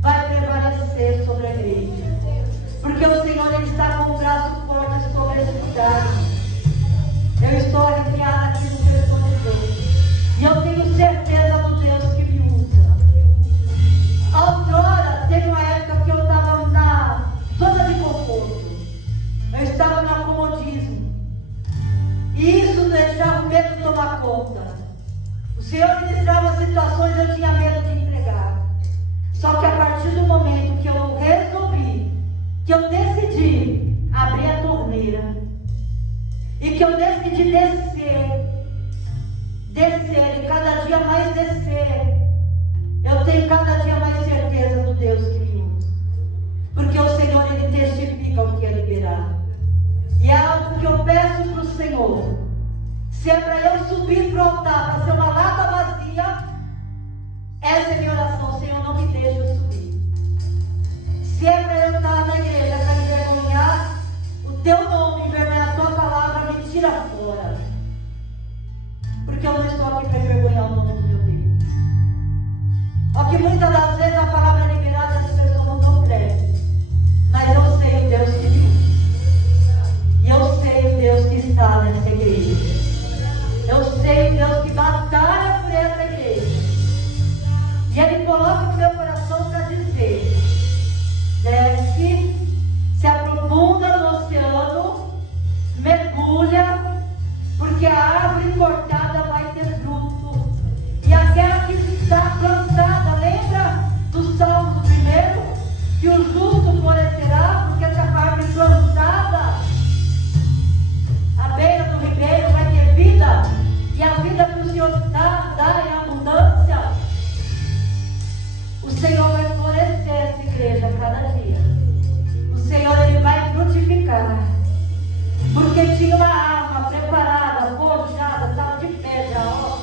vai prevalecer sobre a igreja. Porque o Senhor, ele está com o braço forte sobre esse lugar. Eu estou arrepiada aqui no que eu estou dizendo. E eu tenho certeza do Deus que me usa. Outrora, teve uma época que eu estava na zona de conforto. Eu estava no acomodismo. E isso deixava o medo tomar conta. O Senhor ministrava situações e eu tinha medo de entregar. Só que a partir do momento que eu resolvi, que eu decidi abrir a torneira, e que eu decidi descer, e cada dia mais descer, eu tenho cada dia mais certeza do Deus que me usa. Porque o Senhor, ele testifica o que é liberado. E é algo que eu peço para o Senhor. Se é para eu subir para o altar, para ser uma lata vazia, essa é minha oração. Senhor, não me deixe eu subir. Se é para eu estar na igreja para envergonhar o teu nome, envergonhar a tua palavra, me tira fora. Porque eu não estou aqui para envergonhar o nome do meu Deus. Ó, que muitas das vezes a palavra é liberada e as pessoas não dão crédito. Mas eu sei o Deus que me usa. E eu sei o Deus que está nessa igreja. Eu sei o Deus que batalha por essa igreja. E Ele coloca no meu coração para dizer: desce, se aprofunda no oceano, mergulha, porque a árvore cortada vai ter fruto. E aquela que está plantada, lembra do Salmo 1? Que o justo florescerá, porque essa árvore plantada à beira do ribeiro vai ter vida. E a vida que o Senhor dá em abundância. O Senhor vai florescer essa igreja a cada dia. O Senhor, ele vai frutificar. Porque tinha uma arma preparada, forjada, estava de pedra, ó,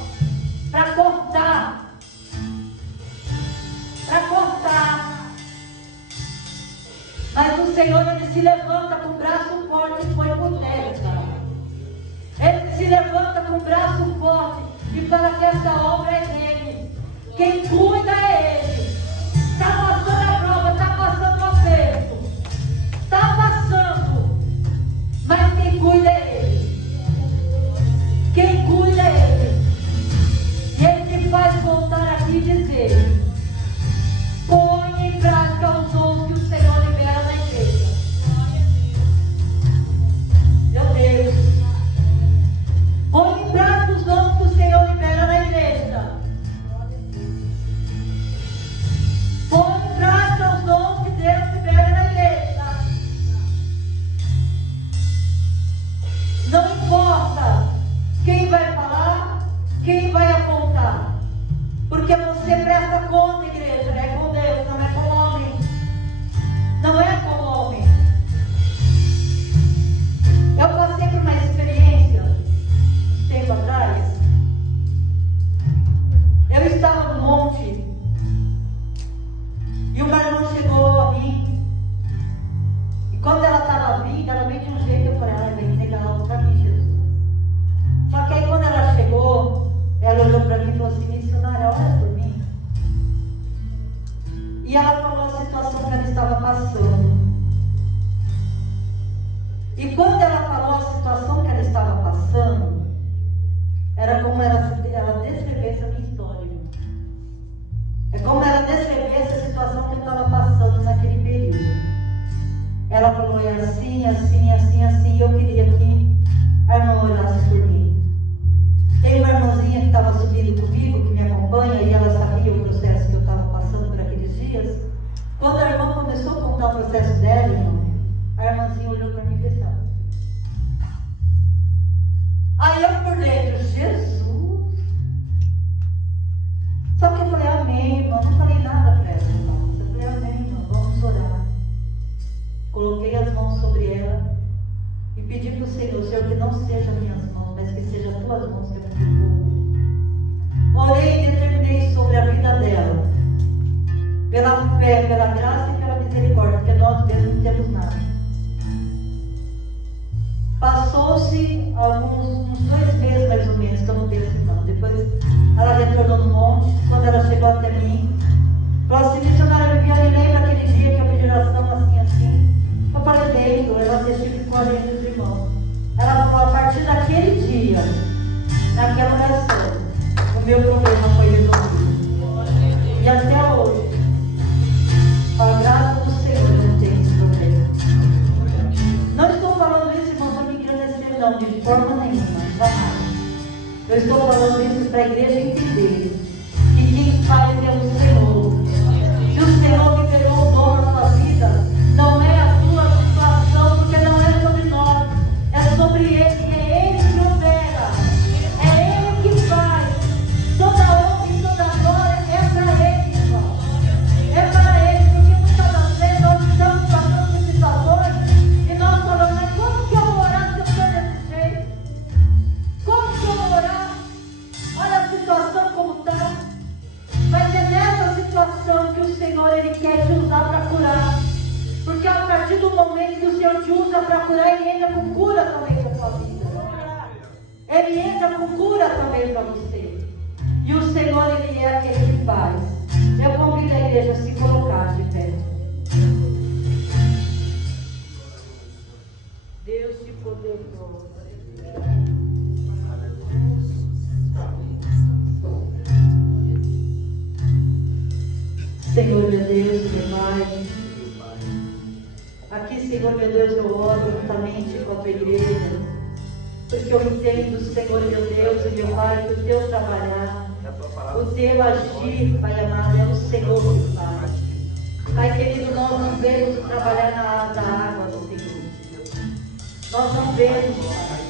para cortar. Para cortar. Mas o Senhor, ele se levanta com o braço forte e põe por terra. Ele se levanta com o braço forte e fala que essa obra é dele. Quem cuida é ele. você presta conta, igreja, é com Deus, não é com o homem. Não é com o homem. Eu passei por uma experiência, um tempo atrás. Eu estava no monte e uma irmã chegou a mim. E quando ela estava vindo, ela veio de um jeito, eu falei, ela vem legal para mim, Jesus. Só que aí quando ela chegou, ela olhou para mim e falou assim, missionária, olha por mim. E ela falou a situação que ela estava passando. E quando ela falou a situação que ela estava passando, era como ela descrevesse a minha história. É como ela descrevesse a situação que eu estava passando naquele período. Ela falou, é assim, assim, assim, assim. Eu queria que a irmã orasse por mim. Tem uma irmãzinha que estava subindo comigo, que me acompanha, e ela sabia o processo que eu estava passando por aqueles dias. Quando a irmã começou a contar o processo dela, irmão, a irmãzinha olhou para mim e fez assim. Aí eu por dentro, Jesus. Só que eu falei, amém, irmão. Não falei nada para ela, irmão. Eu falei, amém, irmão, vamos orar. Coloquei as mãos sobre ela e pedi para o Senhor, que não sejam minhas mãos, mas que sejam as tuas mãos que eu me orei e determinei sobre a vida dela, pela fé, pela graça e pela misericórdia, porque nós mesmos não temos nada. Passou-se uns 2 meses mais ou menos, que eu não dei esse não. Depois ela retornou no monte. Quando ela chegou até mim, falou assim, missionária Viviane, lembra aquele dia que eu pedi oração assim, assim? Eu falei, lembro, ela testificou ali entre os irmãos. Ela falou, a partir daquele dia, naquela oração, o meu problema foi resolvido. E até hoje, com a graça do Senhor, eu não tenho esse problema. Não estou falando isso, irmão, para me engrandecer, não, de forma nenhuma, jamais. Eu estou falando isso para a igreja entender que quem faz é o Senhor. Se o Senhor liberou o dom na sua vida, não é a sua situação, porque não é sobre nós, é sobre Ele, é Ele que opera, é Ele que faz. Toda honra e toda glória é para Ele, irmão. É para Ele, porque muitas das vezes nós estamos passando por situações e nós falamos, mas como que eu vou orar se eu estou desse jeito? Como que eu vou orar? Olha a situação como está. Mas é nessa situação que o Senhor Ele quer te usar para curar. Porque a partir do momento que o Senhor te usa para curar, Ele entra com cura também para a sua vida. Ele entra com cura também para você. E o Senhor, Ele é aquele que faz. Eu convido a igreja a se colocar de pé. Deus te poderoso. Senhor, meu Deus, meu Pai. Aqui, Senhor, meu Deus, eu oro juntamente com a tua igreja, porque eu entendo, Senhor, meu Deus e meu Pai, que o teu trabalhar, o teu agir, Pai amado, é o Senhor que faz. Pai querido, nós não vemos o trabalhar da água do Senhor. Nós não vemos, Pai.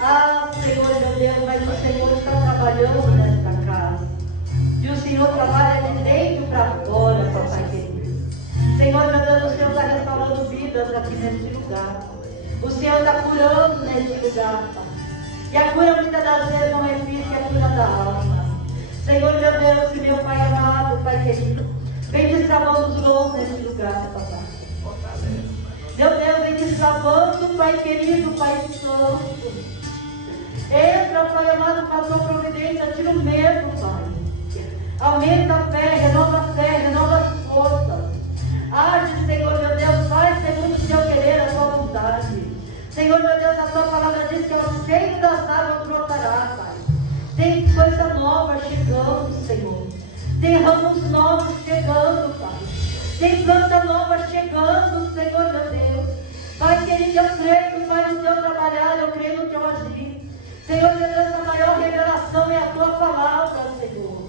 Ah, Senhor, meu Deus, mas o Senhor está trabalhando nesta casa. E o Senhor trabalha de dentro para fora, papai querido. Senhor, meu Deus, o Senhor está restaurando vidas aqui neste lugar. O Senhor está curando neste lugar, Pai. E a cura muitas das vezes não é física, é a cura da alma. Senhor, meu Deus, e meu Pai amado, Pai querido, vem destravando os dons neste lugar, papai. Meu Deus, vem destravando, Pai querido, Pai santo. Entra, Pai amado, com a tua providência, tira o medo, Pai. Aumenta a fé, renova as forças. Age, Senhor, meu Deus, faz segundo o teu querer, a tua vontade. Senhor, meu Deus, a tua palavra diz que ao cheio das águas brotará, Pai. Tem coisa nova chegando, Senhor. Tem ramos novos chegando, Pai. Tem planta nova chegando, Senhor, meu Deus. Pai querido, eu creio, Pai, no teu trabalhar, eu creio no teu agir. Senhor, meu Deus, a maior revelação é a tua palavra, Senhor.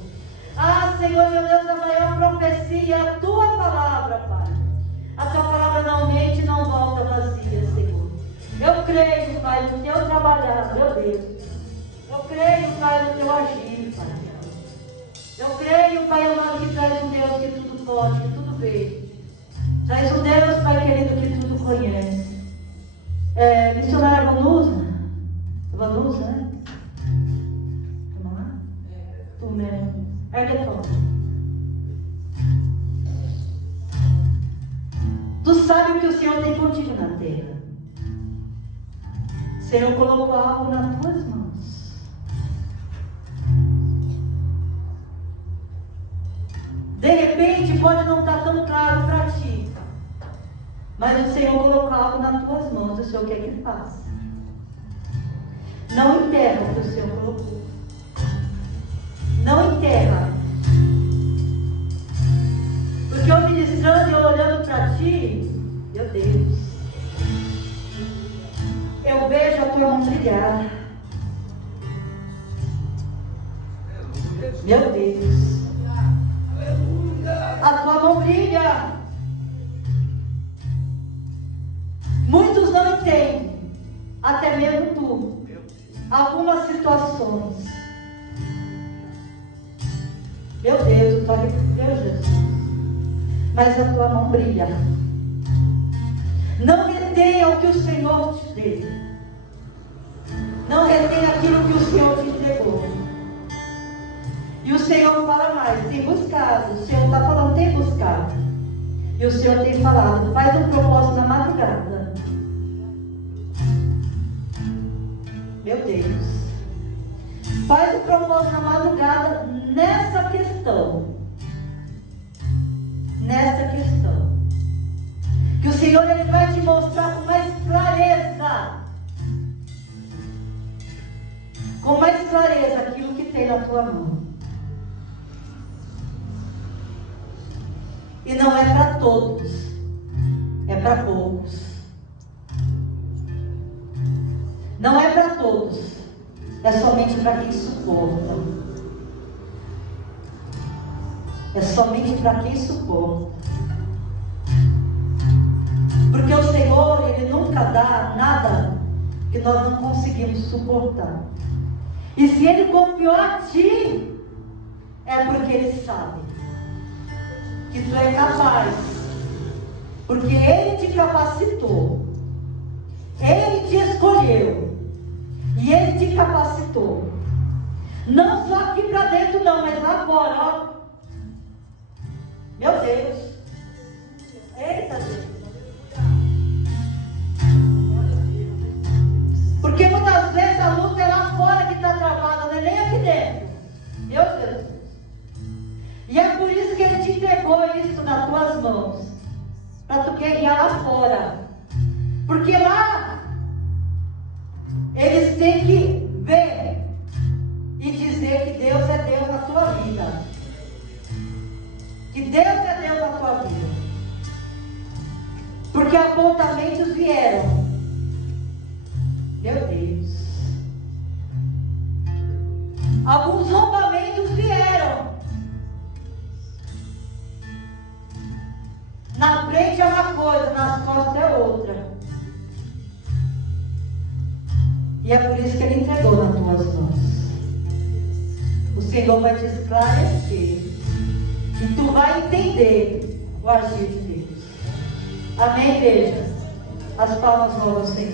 Ah, Senhor, meu Deus, a maior profecia é a tua palavra, Pai. A tua palavra não mente e não volta vazia, Senhor. Eu creio, Pai, no teu trabalhar, meu Deus. Eu creio, Pai, no teu agir, Pai. Eu creio, Pai amado, que traz um Deus que tudo pode, que tudo vê. Traz um Deus, Pai querido, que tudo conhece. Missionária Vanusa, né? Vamos lá? Tu mesmo. Ergueton. Tu sabe o que o Senhor tem contigo na terra. O Senhor colocou algo nas tuas mãos. De repente pode não estar tão claro para ti, mas o Senhor colocou algo nas tuas mãos. O Senhor quer que faça. Não enterra o que o Senhor colocou. Não enterra. Porque eu ministrando e eu olhando para ti, meu Deus, eu vejo a tua mão brilhar. Meu Deus, a tua mão brilha. Muitos não entendem, até mesmo tu, algumas situações. Meu Deus, eu estou arrepiando, Jesus. Mas a tua mão brilha. Não retenha o que o Senhor te deu. Não retenha aquilo que o Senhor te entregou. E o Senhor fala mais, tem buscado. O Senhor está falando, tem buscado. E o Senhor tem falado, faz um propósito na madrugada. Meu Deus. Faz um propósito na madrugada nessa questão. Nessa questão. Que o Senhor ele vai te mostrar com mais clareza. Com mais clareza aquilo que tem na tua mão. E não é para todos. É para poucos. Não é para todos. É somente para quem suporta. É somente para quem suporta. Porque o Senhor, Ele nunca dá nada que nós não conseguimos suportar. E se Ele confiou a ti, é porque Ele sabe que tu é capaz. Porque Ele te capacitou. Ele te escolheu. E Ele te capacitou. Não só aqui para dentro não, mas lá fora, ó. Meu Deus. Eita Deus. Porque muitas vezes a luta é lá fora que está travada, não é nem aqui dentro. Meu Deus. E é por isso que Ele te entregou isso nas tuas mãos. Para tu guerrear lá fora. Porque lá eles têm que ver e dizer que Deus é Deus na tua vida. Que Deus é Deus na tua vida. Porque apontamentos vieram. Meu Deus. Alguns rompamentos vieram. Na frente é uma coisa, nas costas é outra. E é por isso que Ele entregou nas tuas mãos. O Senhor vai te esclarecer. E tu vai entender o agir de Deus. Amém, igreja? As palmas vão ao Senhor.